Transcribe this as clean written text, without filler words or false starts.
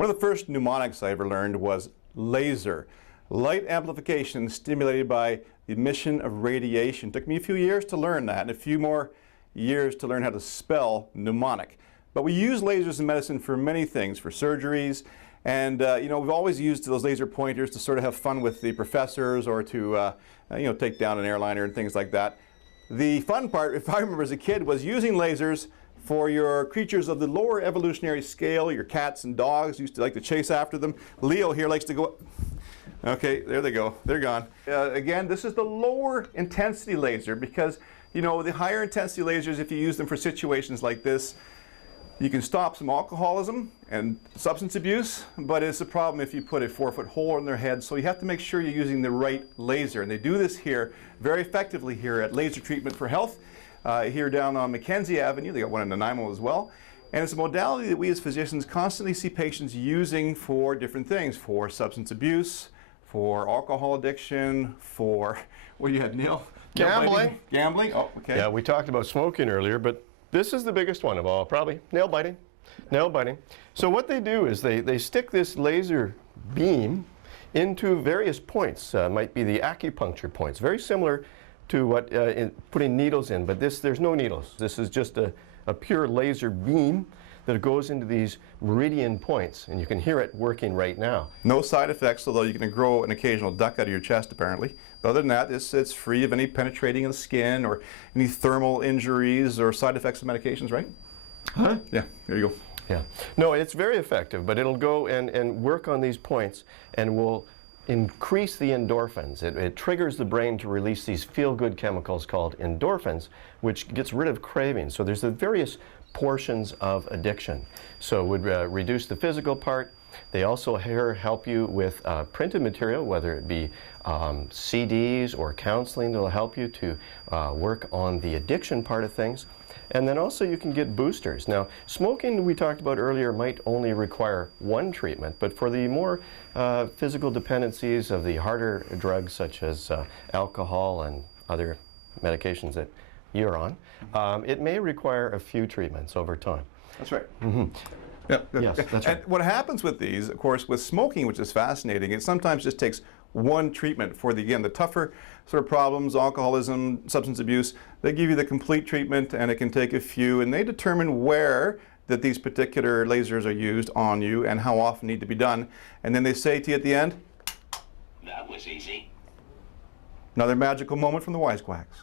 One of the first mnemonics I ever learned was laser. Light amplification stimulated by the emission of radiation. It took me a few years to learn that and a few more years to learn how to spell mnemonic. But we use lasers in medicine for many things, for surgeries, and we've always used those laser pointers to sort of have fun with the professors or to take down an airliner and things like that. The fun part, if I remember as a kid, was using lasers for your creatures of the lower evolutionary scale. Your cats and dogs used to like to chase after them. Leo here likes to go. Okay, there they go. They're gone. Again, this is the lower intensity laser because, the higher intensity lasers, if you use them for situations like this, you can stop some alcoholism and substance abuse, but it's a problem if you put a 4-foot hole in their head. So you have to make sure you're using the right laser. And they do this here very effectively here at Laser Treatment for Health, here down on Mackenzie Avenue. They got one in Nanaimo as well. And it's a modality that we as physicians constantly see patients using for different things, for substance abuse, for alcohol addiction, for, what do you have, Neil? Gambling. Gambling, oh, okay. Yeah, we talked about smoking earlier, but this is the biggest one of all, probably. Nail biting. Nail biting. So what they do is they stick this laser beam into various points. Might be the acupuncture points. Very similar to what putting needles in, but there's no needles. This is just a pure laser beam that goes into these meridian points, and you can hear it working right now. No side effects, although you're going to grow an occasional duck out of your chest, apparently. But other than that, it's free of any penetrating of the skin or any thermal injuries or side effects of medications, right? Huh? Yeah, there you go. Yeah. No, it's very effective, but it'll go and work on these points and will increase the endorphins. It triggers the brain to release these feel-good chemicals called endorphins, which gets rid of cravings. So there's the various portions of addiction. So it would reduce the physical part. They also here help you with printed material, whether it be CDs or counseling that will help you to work on the addiction part of things. And then also you can get boosters. Now, smoking, we talked about earlier, might only require one treatment, but for the more physical dependencies of the harder drugs such as alcohol and other medications that you're on, it may require a few treatments over time. That's right. Mm-hmm. Yep. Yes, that's right. And what happens with these, of course, with smoking, which is fascinating, it sometimes just takes one treatment for the tougher sort of problems, alcoholism, substance abuse. They give you the complete treatment, and it can take a few, and they determine where that these particular lasers are used on you and how often need to be done. And then they say to you at the end, that was easy. Another magical moment from the WISEQUACKS.